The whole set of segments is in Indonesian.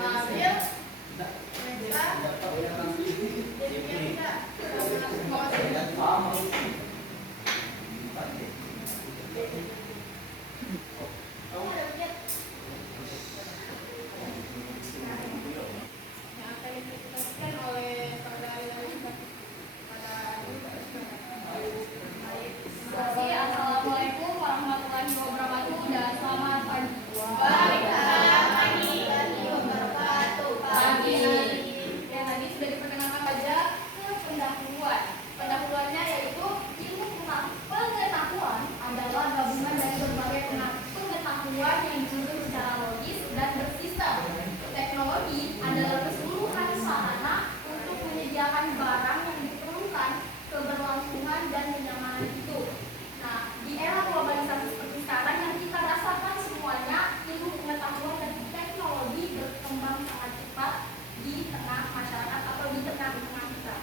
Assalamualaikum warahmatullahi wabarakatuh dan selamat pagi. Pagi. Ya, tadi sudah diperkenalkan saja ke pendahuluan. Pendahuluannya yaitu ilmu pengetahuan adalah gabungan dari berbagai pengetahuan yang disusun secara logis dan bersistem. Teknologi adalah keseluruhan sarana untuk menyediakan barang yang diperlukan keberlangsungan dan kenyamanan itu. Nah, di era globalisasi seperti sekarang yang kita rasakan semuanya, ilmu pengetahuan dan teknologi berkembang sangat cepat di tengah masyarakat atau di tengah-tengah kita.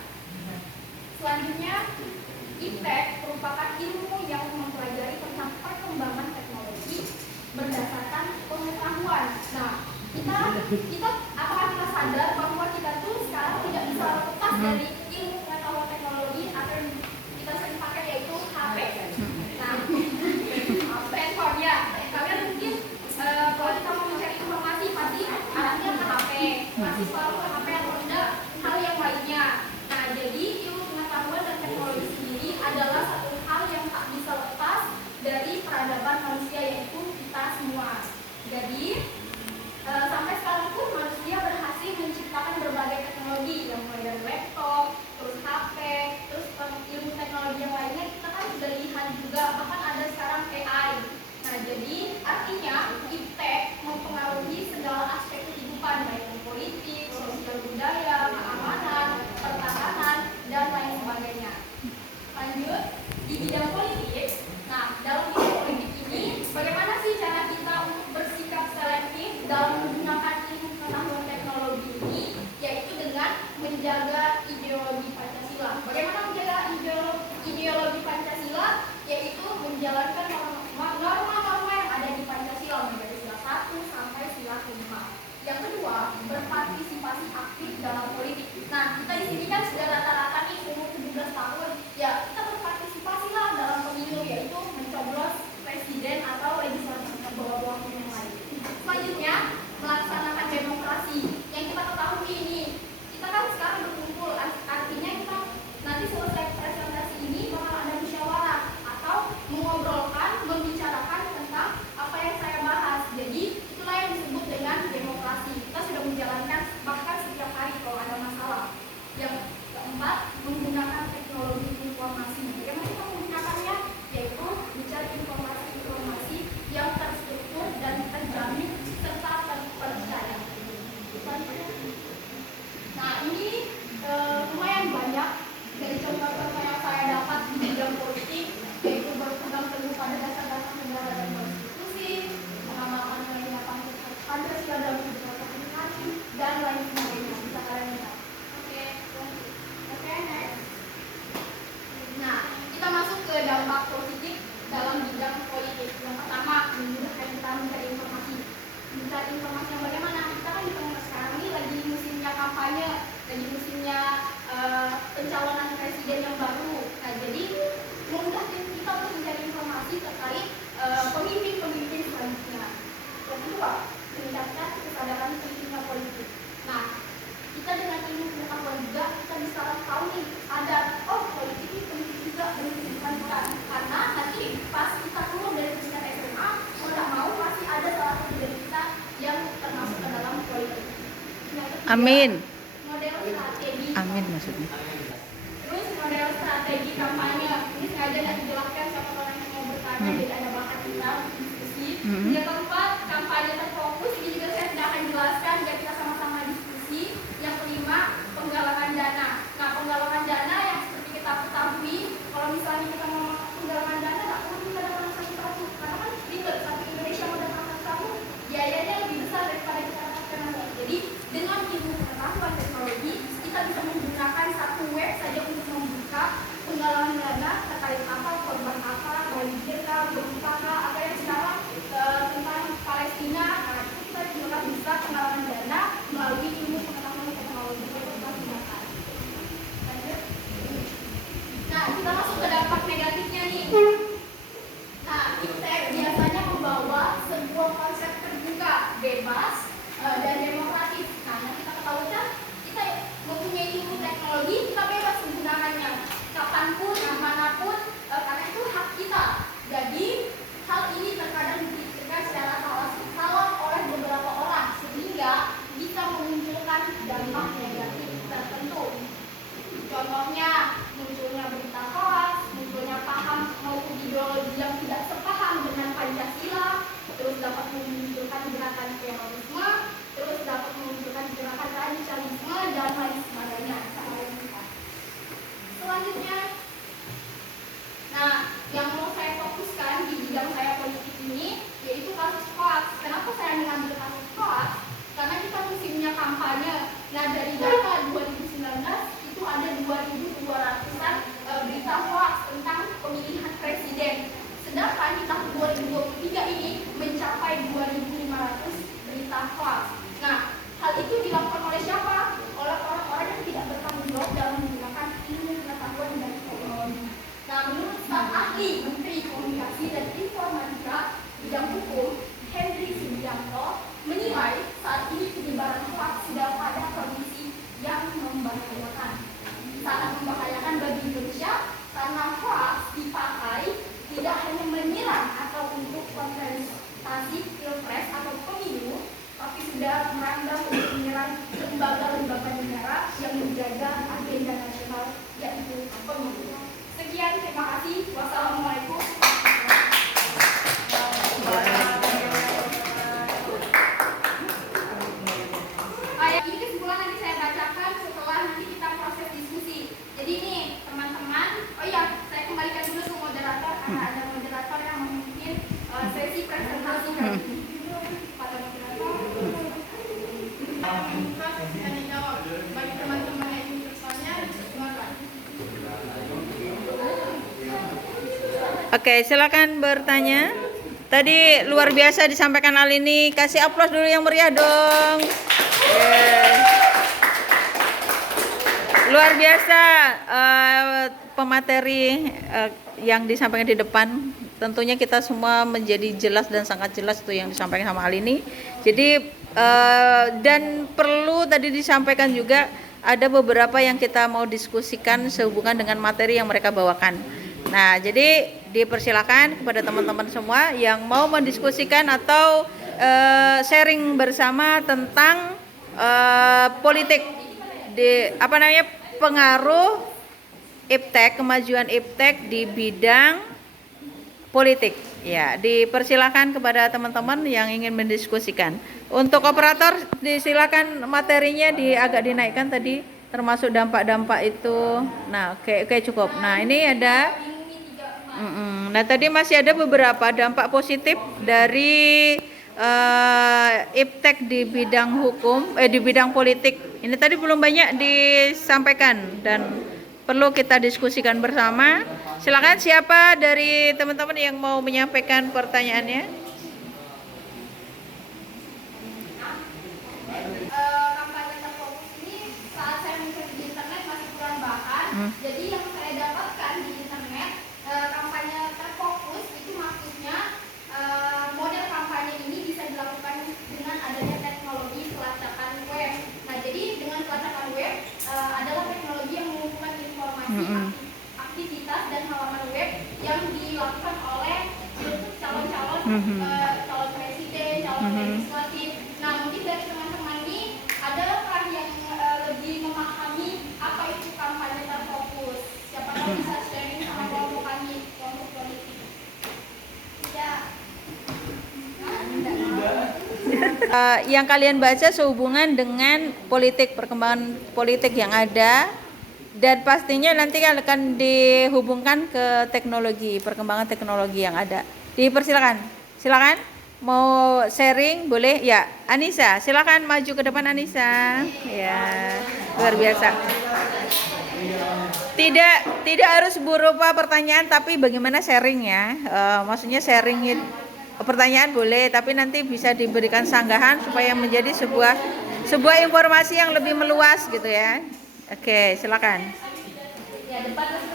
Selanjutnya, IPTEK merupakan ilmu yang mempelajari tentang perkembangan teknologi berdasarkan pengetahuan. Nah, kita apakah kita sadar bahwa kita tuh sekarang tidak bisa lepas dari ilmu pengetahuan teknologi atau yang kita sering pakai yaitu HP. Nah, handphone ya. Kalian mungkin kalau kita mau mencari informasi pasti arahnya ke HP, pasti selalu ke HP atau tidak hal yang lainnya. Nah, jadi ilmu pengetahuan dan teknologi sendiri adalah satu hal yang tak bisa lepas dari peradaban manusia yaitu kita semua. Jadi sampai sekarang pun manusia berhasil menciptakan berbagai teknologi yang mulai dari laptop, terus HP, terus ilmu teknologi yang lainnya kita kan sudah lihat juga, bahkan ada sekarang AI. Nah, jadi artinya IPTEK mempengaruhi segala aspek kehidupan baik politik, sosial budaya, keamanan, pertahanan, dan lain sebagainya. Lanjut, di bidang politik. Nah, dalam bidang politik ini bagaimana sih cara kita untuk bersikap selektif dalam menggunakan ilmu pengetahuan teknologi ini, yaitu dengan menjaga ideologi Pancasila. Bagaimana menjaga ideologi Pancasila? Yaitu menjalankan norma-norma yang ada di Pancasila, mulai dari sila 1 sampai sila 5. Yang kedua, berpartisipasi aktif dalam politik. Nah, kita di sini kan sudah rata-rata nih umur 17 tahun. Ya, kita berpartisipasilah dalam pemilu, yaitu mencoblos presiden atau legislatif bawah-bawah yang lain. Selanjutnya, melaksanakan demokrasi. Yang kita ketahui ini, kita kan sekarang berkumpul, artinya kita nanti selesai presentasi ini bakal ada musyawarah atau mengobrolkan, membicarakan tentang apa yang saya bahas. Jadi itulah yang disebut dengan demokrasi. Kita sudah menjalankan bahkan setiap hari kalau ada masalah. Yang keempat, menggunakan teknologi informasi. Bagaimana kita menggunakannya? Yaitu mencari informasi yang terstruktur dan terjamin serta terpercaya. Nah, ini lumayan banyak dari contoh-contoh yang saya dapat di bidang politik, yaitu berpegang teguh pada dasar-dasar negara dan konstitusi, mengamalkan nilai-nilai Pancasila dalam kehidupan sehari-hari, dan lain sebagainya. Bisa kalian lihat. Oke, next. Nah, kita masuk ke dampak positif dalam bidang politik. Yang pertama, memudahkan kita mencari informasi. Mencari informasi yang bagaimana? Kita kan di tengah sekarang ini lagi musimnya kampanye, lagi musimnya pencalonan presiden yang baru. Nah, jadi memudahkan kita untuk mencari informasi terkait pemimpin-pemimpin selanjutnya. Yang kedua, meningkatkan kesadaran pentingnya politik. Nah, kita dengan ilmu pengetahuan juga kita bisa tahu nih ada politik ini penting juga dalam kehidupan kita, karena nanti pas kita keluar dari pendidikan SMA mau tidak mau pasti ada salah satu dari kita yang termasuk ke dalam politik. Amin. Model strategi. Amin maksudnya. Terus model strategi kampanye ini sengaja tidak dijelaskan siapa orang yang mau bertanya, jadi ada bakat kita diskusi. Yang keempat, kampanye terfokus. Ini juga saya tidak akan jelaskan, biar kita sama-sama diskusi. Yang kelima, penggalangan dana. Nah, penggalangan dana yang seperti kita ketahui, kalau misalnya kita mau penggalangan dana, tak perlu kita datang transaksi satu, karena kan ribet. Satu Indonesia mau datang transaksi satu, biayanya lebih besar daripada kita dapatkan nanti. Jadi dengan ilmu pengetahuan teknologi, kita bisa menggunakan satu web saja untuk membuka penggalangan dana terkait apa, korban apa, banjir kah, gempa kah, apa yang sekarang tentang Palestina. Nah, itu kita juga bisa penggalangan dana sudah merambah untuk menyerang lembaga-lembaga negara yang menjaga agenda nasional yaitu pemilu. Sekian, terima kasih. Wassalamualaikum. Ini kesimpulan nanti saya bacakan setelah nanti kita proses diskusi. Jadi ini teman-teman, oh iya, saya kembalikan dulu ke moderator karena ada moderator yang memimpin sesi presentasi kali ini. Pada moderator. Saya jawab bagi teman-teman yang ingin bertanya, silakan. Oke, silakan bertanya. Tadi luar biasa disampaikan Alini. Kasih aplaus dulu yang meriah dong. Luar biasa pemateri yang disampaikan di depan. Tentunya kita semua menjadi jelas dan sangat jelas itu yang disampaikan sama Alini. Jadi dan perlu tadi disampaikan juga ada beberapa yang kita mau diskusikan sehubungan dengan materi yang mereka bawakan. Nah, jadi dipersilakan kepada teman-teman semua yang mau mendiskusikan atau sharing bersama tentang politik di pengaruh iptek, kemajuan iptek di bidang politik. Ya, dipersilakan kepada teman-teman yang ingin mendiskusikan. Untuk operator, disilakan materinya agak dinaikkan tadi, termasuk dampak-dampak itu. Nah, oke cukup. Nah, ini ada. Nah, tadi masih ada beberapa dampak positif dari iptek di bidang hukum, di bidang politik. Ini tadi belum banyak disampaikan dan perlu kita diskusikan bersama. Silakan siapa dari teman-teman yang mau menyampaikan pertanyaannya? Kampanye terfokus ini saat saya mencari di internet masih kurang bahan. Jadi yang saya dapatkan di internet kampanye terfokus itu maksudnya model kampanye ini bisa dilakukan dengan adanya teknologi pelacakan web. Nah, jadi dengan pelacakan web adalah teknologi yang mengumpulkan informasi aktivitas dan halaman web yang dilakukan oleh calon-calon calon presiden, calon legislatif. Nah, mungkin dari teman-teman ini adakah yang lebih memahami apa itu kampanye terfokus? Siapa tahu bisa sharing sama kelompok kami, kelompok politik. Ya. Yang kalian baca sehubungan dengan politik, perkembangan politik yang ada, dan pastinya nanti akan dihubungkan ke teknologi, perkembangan teknologi yang ada. Dipersilakan, silakan mau sharing boleh ya. Anissa, silakan maju ke depan Anissa. Ya, luar biasa. Tidak harus berupa pertanyaan, tapi bagaimana sharing ya. Maksudnya sharing pertanyaan boleh, tapi nanti bisa diberikan sanggahan supaya menjadi sebuah informasi yang lebih meluas gitu ya. Oke, silakan. Ya, depan.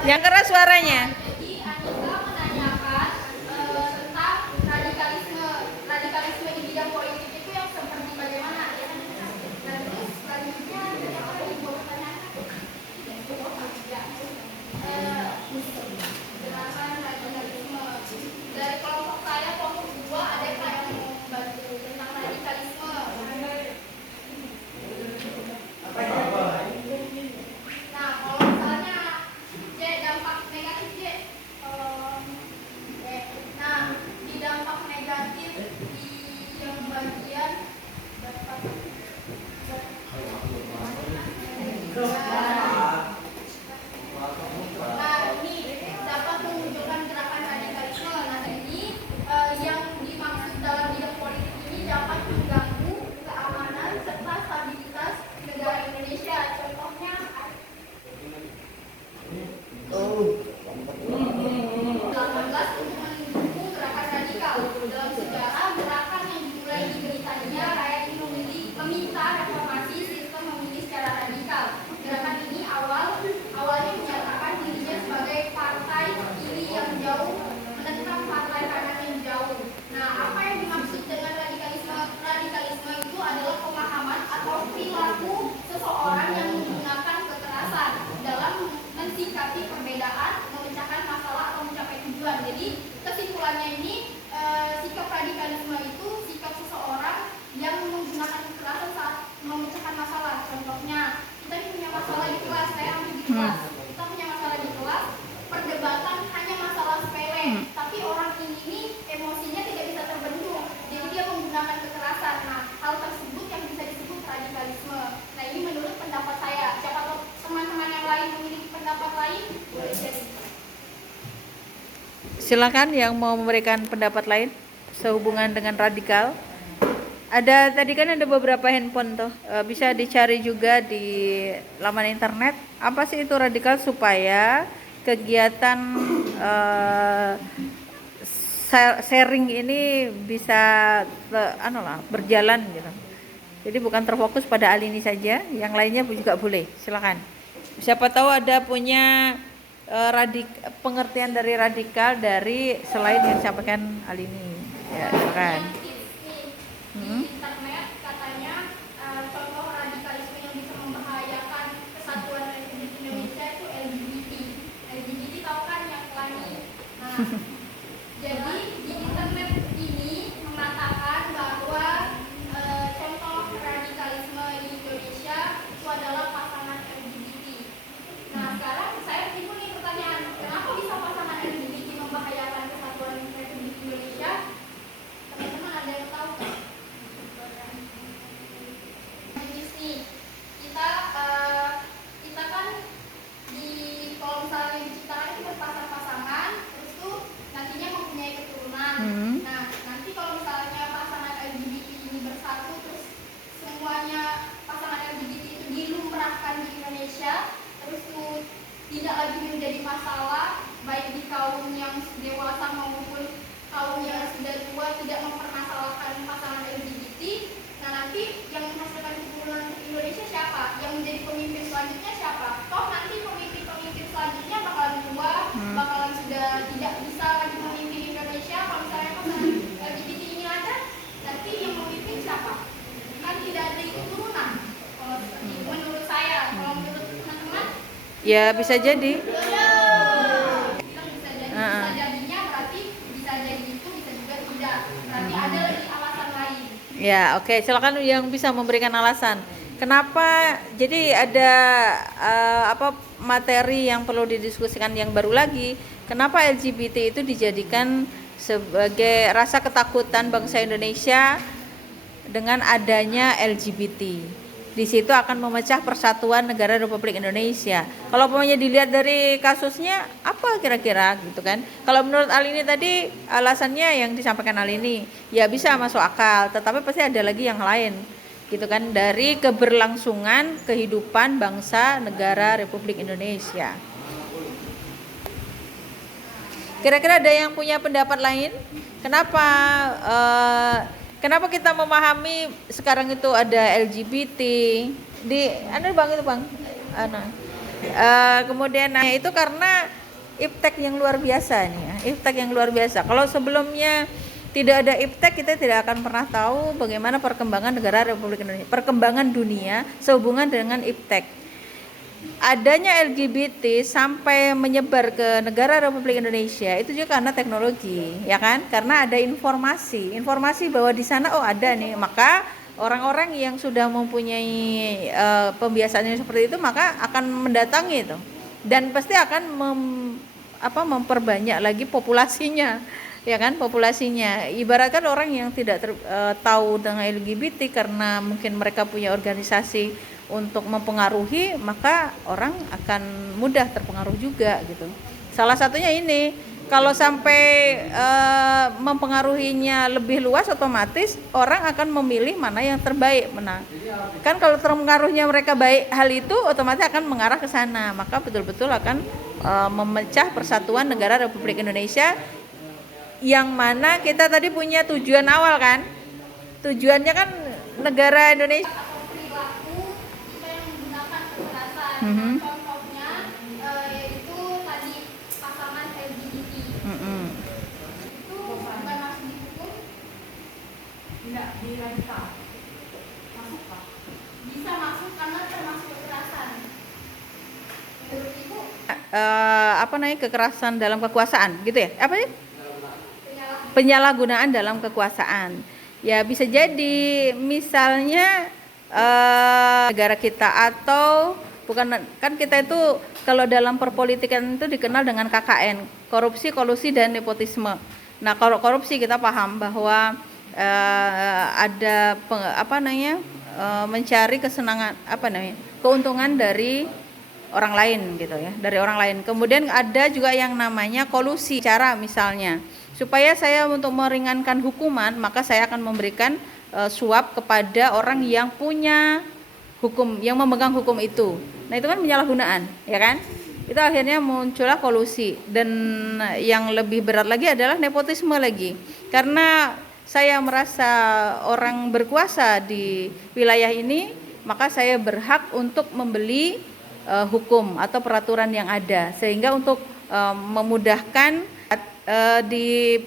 Yang keras suaranya. Jadi Anissa menanyakan tentang radikalisme di bidang politik itu yang seperti bagaimana ya? Dan terus selanjutnya apa ibu pertanyaan? Gerakan radikalisme dari kelompok saya, kelompok kedua ada yang mau bantu tentang radikalisme. Nah, kalau misalnya dampak negatif nah, di dampak negatif di yang bagian dapat ini dapat memunculkan gerakan radikalisme. Nah, ini yang dimaksud dalam bidang politik ini dapat mengganggu keamanan serta stabilitas negara Indonesia. Contohnya 18 untuk mendukung gerakan radikal. Dalam sejarah, gerakan yang dimulai di Britania Raya ini meminta reformasi sistem memilih secara radikal. Gerakan ini Silakan yang mau memberikan pendapat lain sehubungan dengan radikal. Ada tadi kan ada beberapa handphone tuh, bisa dicari juga di laman internet. Apa sih itu radikal, supaya kegiatan sharing ini bisa berjalan gitu. Jadi bukan terfokus pada Alini saja, yang lainnya juga boleh. Silakan. Siapa tahu ada punya pengertian dari radikal dari selain yang disampaikan Alini. Ya, silakan. Di internet katanya contoh radikalisme yang bisa membahayakan kesatuan Republik Indonesia itu LGBT. LGBT tahu kan yang kelamin. Nah, jadi di internet ini mengatakan bahwa contoh radikalisme di Indonesia itu adalah pasangan LGBT. Nah, sekarang saya timbul nih pertanyaan, kenapa bisa pasangan LGBT membahayakan kesatuan Republik Indonesia? Teman-teman ada yang tahu kan? Jenis nih, kita kan di kalau misalnya diciptakan itu berpasang-pasangan, terus tuh nantinya mempunyai keturunan. Nah, nanti kalau misalnya pasangan LGBT ini bersatu, terus semuanya pasangan LGBT itu dilumrahkan di Indonesia, terus tuh tidak lagi menjadi masalah baik di kaum yang dewasa maupun kaum yang sudah tua, tidak mempermasalahkan pasangan LGBT. Nah, nanti yang menghasilkan keturunan Indonesia siapa? Yang menjadi pemimpin selanjutnya siapa? Toh nanti pemimpin-pemimpin selanjutnya bakalan tua, bakalan sudah tidak bisa lagi memimpin Indonesia. Kalau misalnya pasangan LGBT ini ada, nanti yang memimpin siapa? Kan tidak ada keturunan. Kalau menurut saya, kalau menurut teman-teman, ya bisa jadi. Bisa jadinya berarti bisa jadi itu, bisa juga tidak. Berarti ada lagi alasan lain. Ya, oke. Silakan yang bisa memberikan alasan. Kenapa? Jadi ada materi yang perlu didiskusikan yang baru lagi. Kenapa LGBT itu dijadikan sebagai rasa ketakutan bangsa Indonesia dengan adanya LGBT? Di situ akan memecah persatuan negara Republik Indonesia. Kalau umpamanya dilihat dari kasusnya, apa kira-kira gitu kan? Kalau menurut Alini tadi alasannya yang disampaikan Alini, ya bisa masuk akal, tetapi pasti ada lagi yang lain, gitu kan? Dari keberlangsungan kehidupan bangsa negara Republik Indonesia. Kira-kira ada yang punya pendapat lain? Kenapa kita memahami sekarang itu ada LGBT di Bang. Kemudian itu karena iptek yang luar biasa nih ya. Iptek yang luar biasa. Kalau sebelumnya tidak ada iptek, kita tidak akan pernah tahu bagaimana perkembangan negara Republik Indonesia, perkembangan dunia sehubungan dengan iptek. Adanya LGBT sampai menyebar ke negara Republik Indonesia itu juga karena teknologi, ya kan? Karena ada informasi bahwa di sana ada nih, maka orang-orang yang sudah mempunyai pembiasaan yang seperti itu maka akan mendatangi itu, dan pasti akan memperbanyak lagi populasinya, ya kan? Populasinya. Ibaratkan orang yang tidak tahu tentang LGBT karena mungkin mereka punya organisasi untuk mempengaruhi, maka orang akan mudah terpengaruh juga gitu. Salah satunya ini, kalau sampai mempengaruhinya lebih luas, otomatis orang akan memilih mana yang terbaik menang. Kan kalau terpengaruhnya mereka baik hal itu, otomatis akan mengarah ke sana, maka betul-betul akan memecah persatuan negara Republik Indonesia, yang mana kita tadi punya tujuan awal kan? Tujuannya kan negara Indonesia. Contohnya yaitu tadi pasangan LGBT. Itu bukan masuk dihukum? Tidak, di radikal. Masuk Pak? Bisa masuk karena termasuk kekerasan. Menurut Ibu? Kekerasan dalam kekuasaan, gitu ya? Apa sih? Penyalahgunaan dalam kekuasaan. Ya bisa jadi, misalnya negara kita, atau bukan, kan kita itu kalau dalam perpolitikan itu dikenal dengan KKN, korupsi, kolusi, dan nepotisme. Nah, kalau korupsi kita paham bahwa ada mencari kesenangan, keuntungan dari orang lain gitu ya, dari orang lain. Kemudian ada juga yang namanya kolusi. Cara misalnya supaya saya untuk meringankan hukuman, maka saya akan memberikan suap kepada orang yang punya hukum, yang memegang hukum itu. Nah, itu kan penyalahgunaan, ya kan? Itu akhirnya muncullah kolusi. Dan yang lebih berat lagi adalah nepotisme lagi. Karena saya merasa orang berkuasa di wilayah ini, maka saya berhak untuk membeli hukum atau peraturan yang ada, sehingga untuk memudahkan di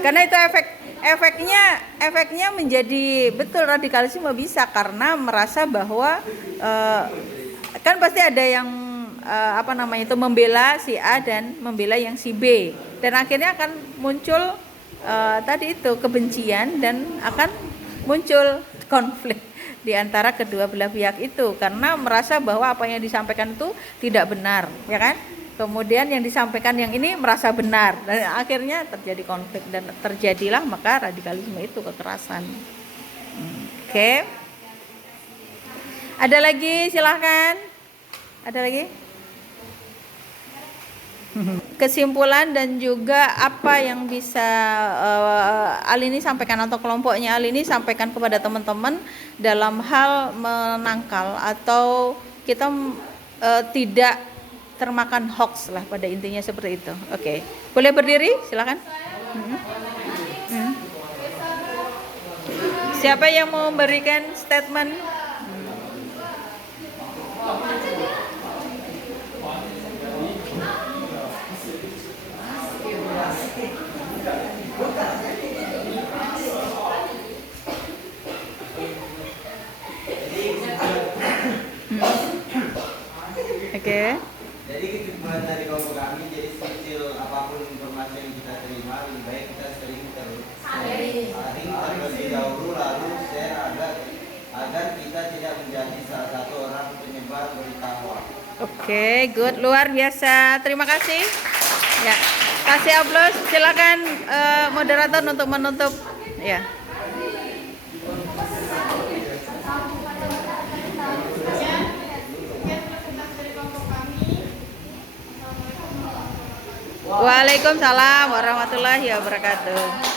karena itu efeknya menjadi betul radikalisme bisa, karena merasa bahwa kan pasti ada yang itu membela si A dan membela yang si B, dan akhirnya akan muncul tadi itu kebencian dan akan muncul konflik di antara kedua belah pihak itu, karena merasa bahwa apa yang disampaikan itu tidak benar, ya kan? Kemudian yang disampaikan yang ini merasa benar, dan akhirnya terjadi konflik dan terjadilah maka radikalisme itu, kekerasan. Oke. Ada lagi, silahkan. Ada lagi? Kesimpulan dan juga apa yang bisa Alini sampaikan atau kelompoknya Alini sampaikan kepada teman-teman dalam hal menangkal atau kita tidak termakan hoax lah, pada intinya seperti itu. Oke. Boleh berdiri, silakan. Siapa yang mau memberikan statement? Oke. Jadi kesimpulan dari kelompok kami, jadi sekecil apapun informasi yang kita terima, lebih baik kita sering terlebih dahulu, lalu share agar kita tidak menjadi salah satu orang penyebar berita hoax. Oke, good, luar biasa. Terima kasih. Ya, kasih aplaus. Silakan moderator untuk menutup. Ya. Waalaikumsalam warahmatullahi wabarakatuh.